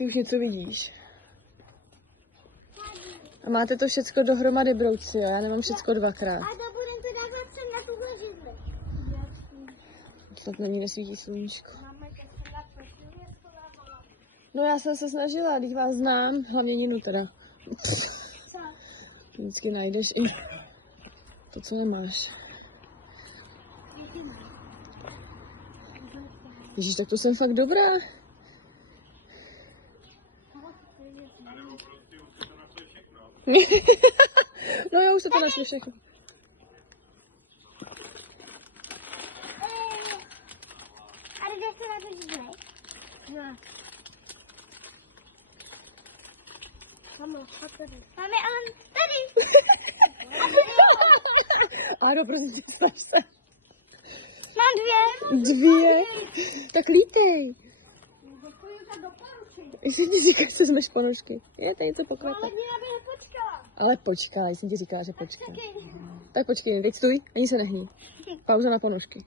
Ty už něco vidíš. A máte to všecko dohromady, brouci, já nemám všecko dvakrát. A to budem to dávat sem na tuhle židli. Snad na ní nesvítí sluníčko. No já jsem se snažila, když vás znám, hlavně Ninu teda. Co? Vždycky najdeš i to, co nemáš. Ježíš, tak to jsem fakt dobrá. No já už se to našli všechno. A kde se na to židli? No. Mamo, tady. Máme, ale tady. Áro, prostě snaž se. Mám Dvě? Tak lítej. Děkuji za doporučení. Říkaj, že jsme ponožky. Je tady něco pokvěta. Ale mě aby nepočkala. Ale počkej, jsem ti říkala, že počkej. Tak počkej, teď stůj, ani se nehní. Pauza na ponožky.